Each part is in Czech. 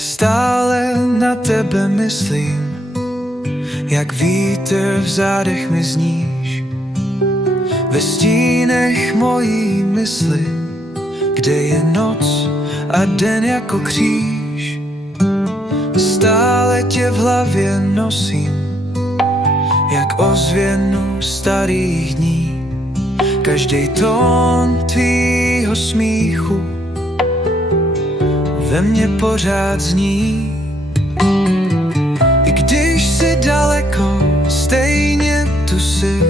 Stále na tebe myslím, jak vítr v zádech mi zníš. Ve stínech mojí mysli, kde je noc a den jako kříž. Stále tě v hlavě nosím, jak ozvěnu starých dní. Každej tón tvýho smíchu ve mně pořád zní. I když jsi daleko, stejně tu jsi.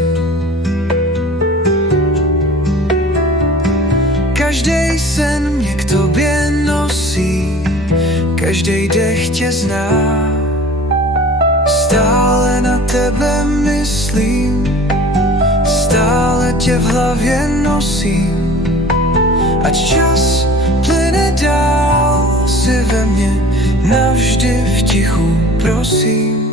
Každej sen mě k tobě nosí, každej dech tě zná. Stále na tebe myslím, stále tě v hlavě nosím. Ať čas plyne dál, si ve mně navždy v tichu, prosím.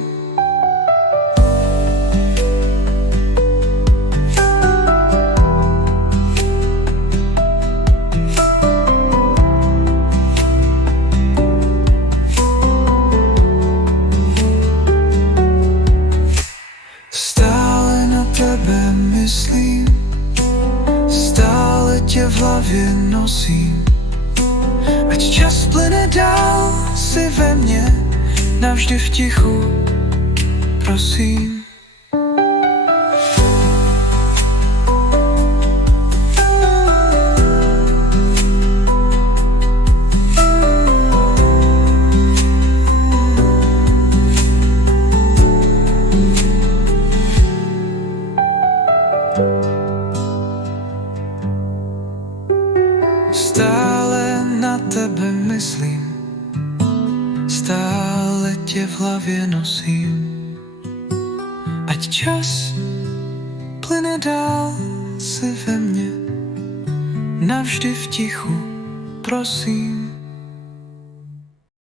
Stále na tebe myslím, stále tě v hlavě nosím. Ať čas plyne dál, si ve mně navždy v tichu, prosím. Stále na tebe myslím, stále tě v hlavě nosím. Ať čas plyne dál, si ve mně navždy v tichu, prosím.